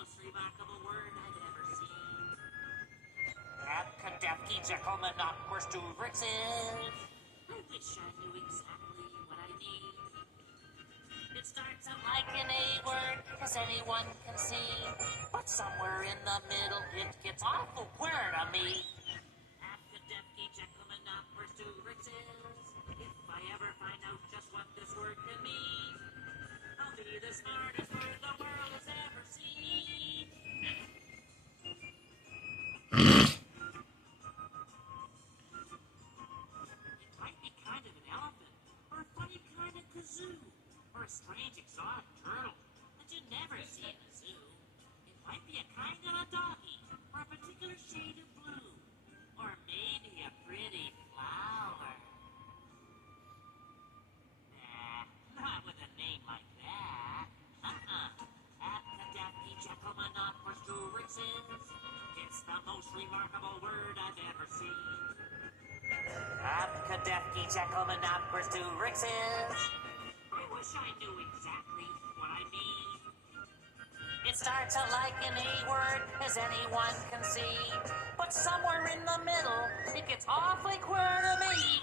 most remarkable word I've ever seen. Abkadabky Jekyllmanopquerstuvixes. I wish I knew exactly what I need. It starts out like an A word, as anyone can see. But somewhere in the middle, it gets awful queer to me. Abkadabky Jekyllmanopquerstuvixes. If I ever find out just what this word can mean, I'll be the smartest word the world has ever seen. It might be kind of an elephant, or a funny kind of kazoo, or a strange exotic turtle that you never see in a zoo. It might be a kind of a doggy, or a particular shade of blue, or maybe a pretty flower. Nah, not with a name like that. Abkadabky Jekyllmanopquerstuvixes. It's the most remarkable word I've ever seen. Abkadabky Jekyllmanopquerstuvixes. I wish I knew exactly what I mean. It starts out like an A word, as anyone can see. But somewhere in the middle, it gets awfully queer to me.